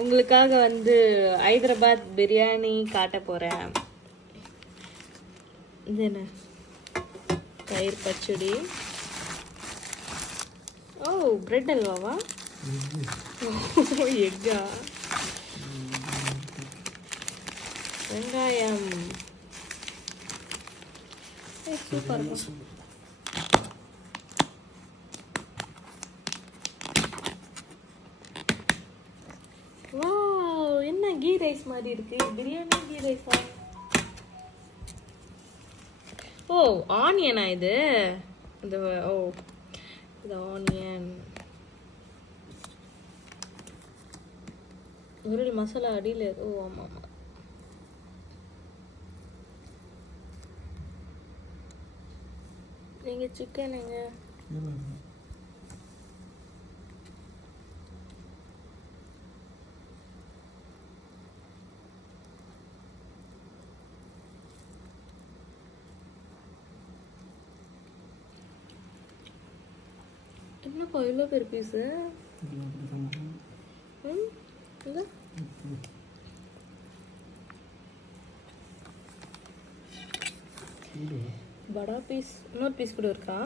உங்களுக்காக வந்து ஹைதராபாத் பிரியாணி காட்ட போகிறேன். இது என்ன? தயிர் பச்சடி. ஓ, பிரெட் அல்வாவா? எக்கா? வெங்காயம். சூப்பர். வாவ், என்ன கீ ரைஸ் மாதிரி இருக்கு. பிரியாணி கீ ரைஸா? ஓ, ஆனியனா இது? இந்த ஓ, இது ஆனியன். ஒரு மசாலா அடியில். ஓ ஆமாம் ஆமாம். நீங்கள் சிக்கன் எங்க? என்னப்பா இவ்வளோ பேர் பீஸு? இல்லை படா பீஸ். இன்னொரு பீஸ் கூட இருக்கா?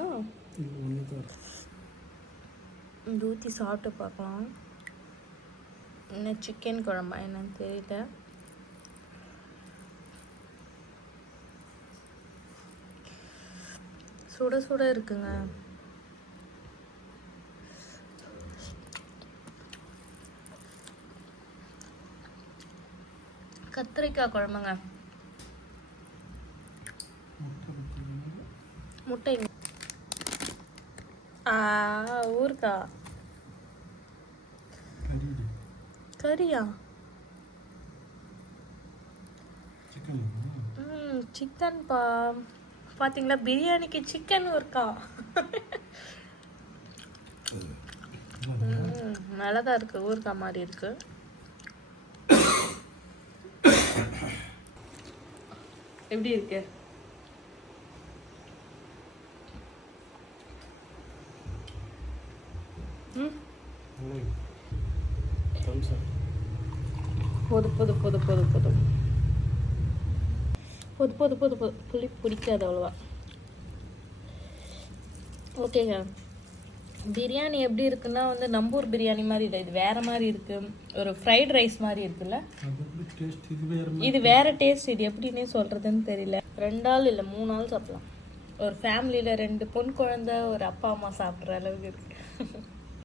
இந்த ஊற்றி சாப்பிட்டு பார்க்கலாம். என்ன சிக்கன் குழம்பா என்னன்னு தெரியல. சுட சுட இருக்குங்க. கத்திரிக்காய் குழம்புங்க. முட்டை. ஊருக்கா கறியா? சிக்கன் பா. பாத்தீங்களா, பிரியாணிக்கு சிக்கன் இருக்கா? நல்லாதான் இருக்கு. ஊருக்கா மாதிரி இருக்கு. எப்படி இருக்கு? போது போது போது போது போது போது போது போது போது. புளி பிடிக்காது அவ்வளோவா. ஓகேங்க. பிரியாணி எப்படி இருக்குன்னா வந்து நம்பூர் பிரியாணி மாதிரி இல்லை. இது வேற மாதிரி இருக்கு. ஒரு ஃப்ரைட் ரைஸ் மாதிரி இருக்குல்ல. இது வேற டேஸ்ட். இது எப்படின்னே சொல்றதுன்னு தெரியல. 2 ஆள் இல்லை 3 ஆள் சாப்பிடலாம். ஒரு ஃபேமிலியில 2 பொன் குழந்தை, ஒரு அப்பா அம்மா சாப்பிட்ற அளவுக்கு இருக்கு.